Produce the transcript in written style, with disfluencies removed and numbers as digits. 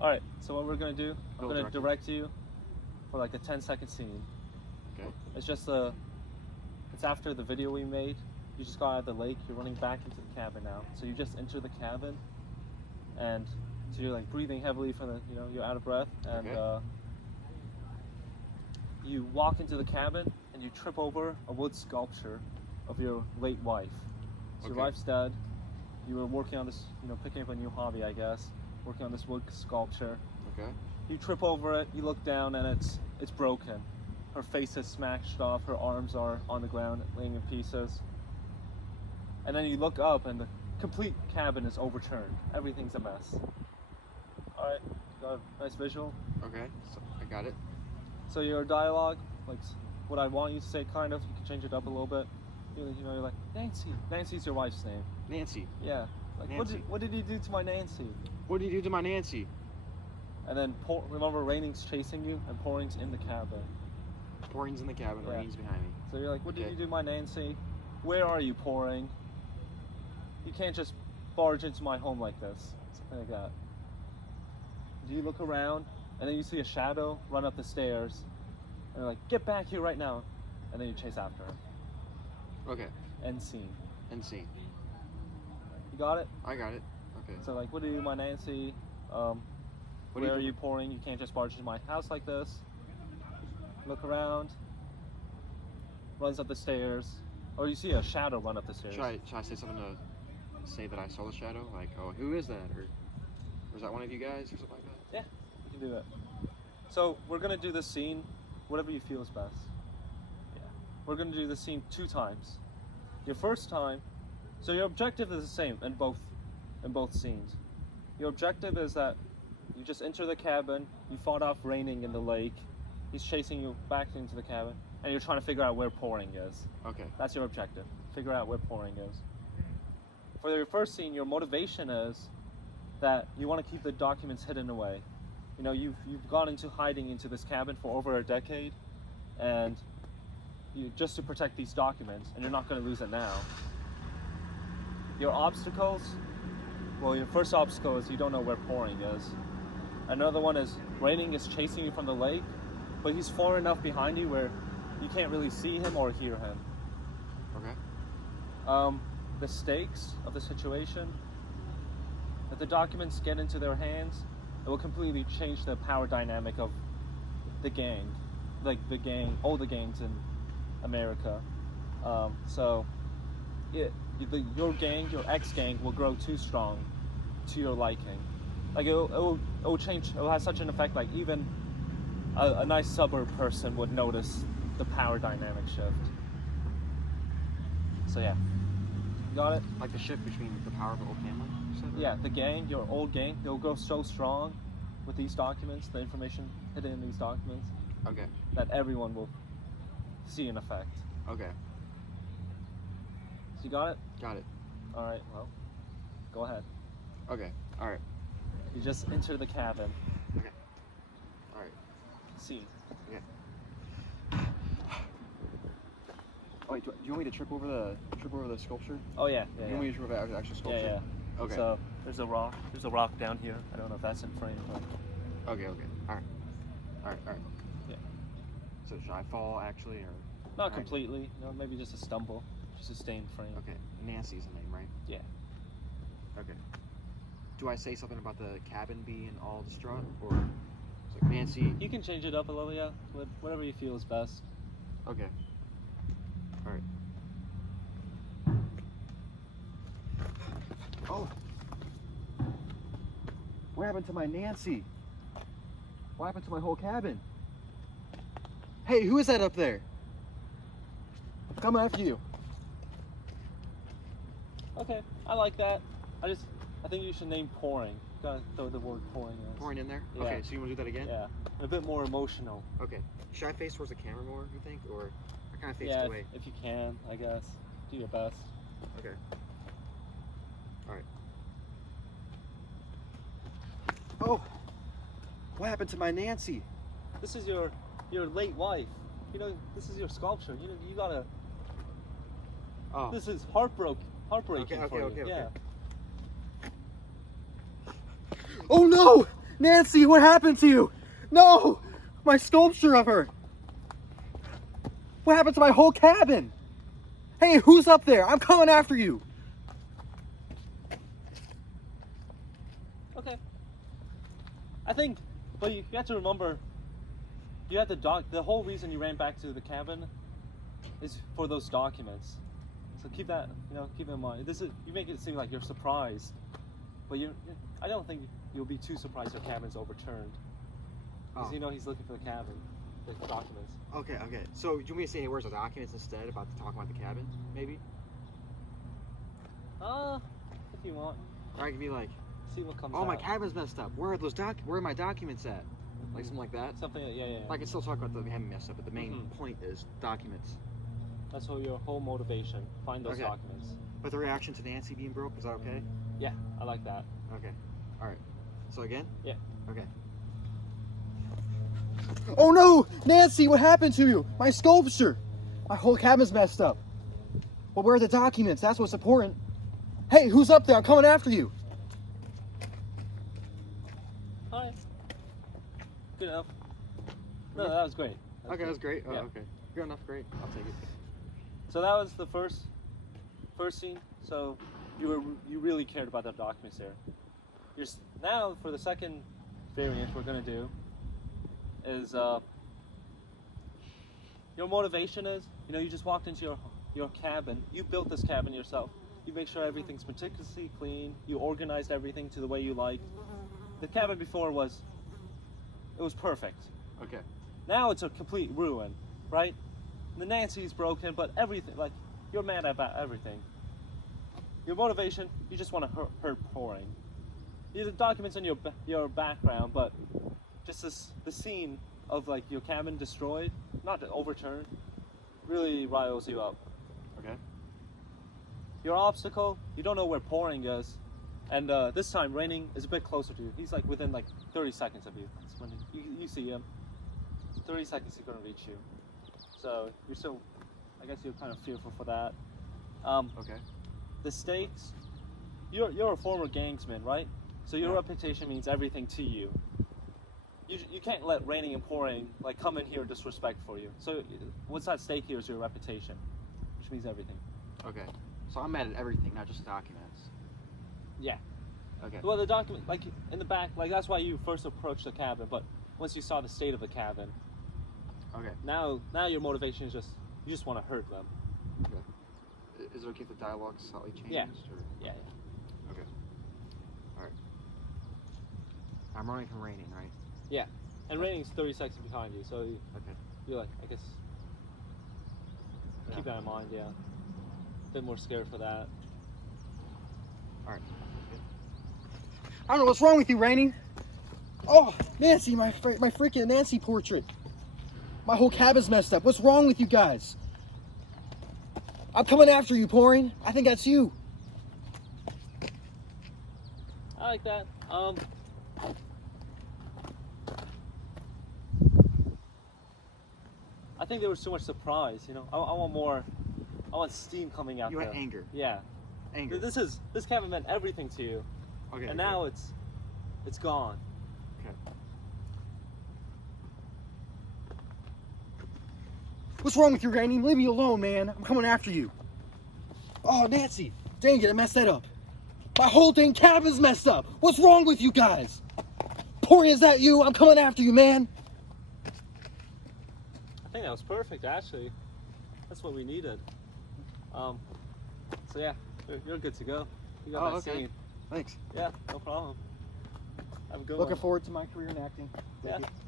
All right. So what we're gonna do? I'm Go gonna directly. direct you for like a 10-second scene. Okay. It's just it's after the video we made. You just got out of the lake. You're running back into the cabin now. So you just enter the cabin, and so you're like breathing heavily from the, you're out of breath, and Okay. you walk into the cabin and you trip over a wood sculpture of your late wife. So your Okay. wife's dead. You were working on this, picking up a new hobby, I guess. Working on this wood sculpture. Okay. You trip over it. You look down and it's broken. Her face is smashed off. Her arms are on the ground, laying in pieces. And then you look up and the complete cabin is overturned. Everything's a mess. All right, got a nice visual. Okay. So I got it. So your dialogue, like what I want you to say, kind of, you can change it up a little bit. You're like, Nancy. Nancy's your wife's name. Nancy. Yeah. Like, Nancy. what did you do to my Nancy? What did you do to my Nancy? And then remember, Raining's chasing you, and Pouring's in the cabin. Pouring's in the cabin. Yeah. Rain's behind me. So you're like, what did Okay. you do to my Nancy? Where are you, Pouring? You can't just barge into my home like this. Something like that. Do you look around, and then you see a shadow run up the stairs, and you're like, get back here right now. And then you chase after her. Okay. End scene. And scene. You got it? I got it. Okay. So like, what do you do, my Nancy? What do Where you are do? you, Pouring? You can't just barge into my house like this. Look around. Runs up the stairs. Or you see a shadow run up the stairs. Should I say something to say that I saw the shadow? Like, oh, who is that? Or is that one of you guys or something like that? Yeah, you can do that. So we're gonna do this scene, whatever you feel is best. Yeah. We're gonna do this scene 2 times. Your first time, so your objective is the same in both scenes. Your objective is that you just enter the cabin, you fought off Raining in the lake, he's chasing you back into the cabin, and you're trying to figure out where Pouring is. Okay. That's your objective. Figure out where Pouring is. For your first scene, your motivation is that you want to keep the documents hidden away. You've gone into hiding into this cabin for over a decade, and just to protect these documents, and you're not going to lose it now. Your obstacles, well, your first obstacle is you don't know where Pouring is. Another one is Raining is chasing you from the lake, but he's far enough behind you where you can't really see him or hear him. Okay. The stakes of the situation, if the documents get into their hands, it will completely change the power dynamic of the gang, like all the gangs in America. Your gang, your ex-gang, will grow too strong to your liking. Like it will change. It will have such an effect. Like even a nice suburb person would notice the power dynamic shift. So yeah. Got it? Like the shift between the power of the whole family? You said? Yeah, the gang, your old gang, they'll grow so strong with these documents, the information hidden in these documents, Okay. that everyone will see an effect. Okay. So you got it? Got it. All right, well, go ahead. Okay. All right. You just enter the cabin. Okay. All right. See. Oh, wait, do you want me to trip over the sculpture? Oh yeah, You want me to trip over the actual sculpture? yeah. Okay. So there's a rock down here. I don't know if that's in frame, but Okay. All right. yeah. So should I fall actually, or? Not Alright. completely. Maybe just a stumble, just a stained frame. Okay. Nancy's the name, right? Yeah. Okay. Do I say something about the cabin being all distraught, or it's like Nancy? You can change it up a little, yeah. Whatever you feel is best. Okay. All right. Oh. What happened to my Nancy? What happened to my whole cabin? Hey, who is that up there? I'm coming after you. Okay, I like that. I think you should name Pouring. Gotta throw the word Pouring in. Pouring in there? Yeah. Okay, so you want to do that again? Yeah, a bit more emotional. Okay. Should I face towards the camera more, you think? Or I kind of face Yeah, away? if you can, I guess. Do your best. Okay. Alright. Oh! What happened to my Nancy? This is your late wife. This is your sculpture. You gotta. Oh. This is heartbreaking Okay, for you. okay. Yeah. Oh no! Nancy, what happened to you? No! My sculpture of her! What happened to my whole cabin? Hey, who's up there? I'm coming after you! Okay. I think, but you have to remember, you have the whole reason you ran back to the cabin is for those documents. So keep that, keep in mind. You make it seem like you're surprised, but I don't think you'll be too surprised if the cabin's overturned. Because he's looking for the cabin, the documents. Okay. So, do you want me to say, hey, where's the documents instead, about talking about the cabin, maybe? If you want. Or I could be like, see what comes oh, out. my cabin's messed up. Where are my documents at? Like something like that? Something, yeah. I can still talk about the having messed up, but the main point is documents. That's your whole motivation. Find those documents. But the reaction to Nancy being broke, is that okay? Yeah, I like that. Okay. Alright. So again? Yeah. Okay. Oh no! Nancy, what happened to you? My sculpture! My whole cabin's messed up. Well, where are the documents? That's what's important. Hey, who's up there? I'm coming after you. Alright. Good enough. No, that was great. Okay, that was great. Oh, yeah. okay. Good enough, great. I'll take it. So that was the first scene. So you really cared about the documents there. Now for the second variant we're gonna do is your motivation is, you just walked into your cabin. You built this cabin yourself. You make sure everything's meticulously clean. You organized everything to the way you like. The cabin before was perfect. Okay. Now it's a complete ruin, right? The Nancy's broken, but everything, like, you're mad about everything. Your motivation, you just want to hurt pouring. The documents in your background, but just the scene of like your cabin destroyed, not overturned, really riles you up. Okay. Your obstacle, you don't know where pouring is, and this time raining is a bit closer to you. He's like within like 30 seconds of you. That's when you see him. 30 seconds he's gonna reach you. So you're still, I guess you're kind of fearful for that. Okay. The stakes, you're a former gangsman, right? So your reputation means everything to you. You can't let raining and pouring like come in here and disrespect for you. So what's at stake here is your reputation, which means everything. Okay. So I'm mad at everything, not just documents. Yeah. Okay. Well, the document, like in the back, like that's why you first approached the cabin. But once you saw the state of the cabin, okay. Now your motivation is you just want to hurt them. Okay. Is it okay if the dialogue slightly changes? Yeah. Or? Yeah. Okay. All right. I'm running from raining, right? Yeah. And raining's 30 seconds behind you, so Okay. you're like, I guess, keep that in mind. Yeah. A bit more scared for that. All right. I don't know what's wrong with you, Raining. Oh, Nancy, my freaking Nancy portrait. My whole cabin's messed up. What's wrong with you guys? I'm coming after you, Pouring. I think that's you. I like that. I think there was too much surprise. I want more. I want steam coming out. You there. want anger. Yeah. Anger. This cabin meant everything to you. Okay. And now it's gone. Okay. What's wrong with you, Raining? Leave me alone, man. I'm coming after you. Oh, Nancy. Dang it, I messed that up. My whole dang cabin's messed up. What's wrong with you guys? Pouring, is that you? I'm coming after you, man. I think that was perfect, actually. That's what we needed. So yeah, you're good to go. You got that okay. scene. Thanks. Yeah, no problem. Have a good one. Looking forward to my career in acting. Yeah. Thank you.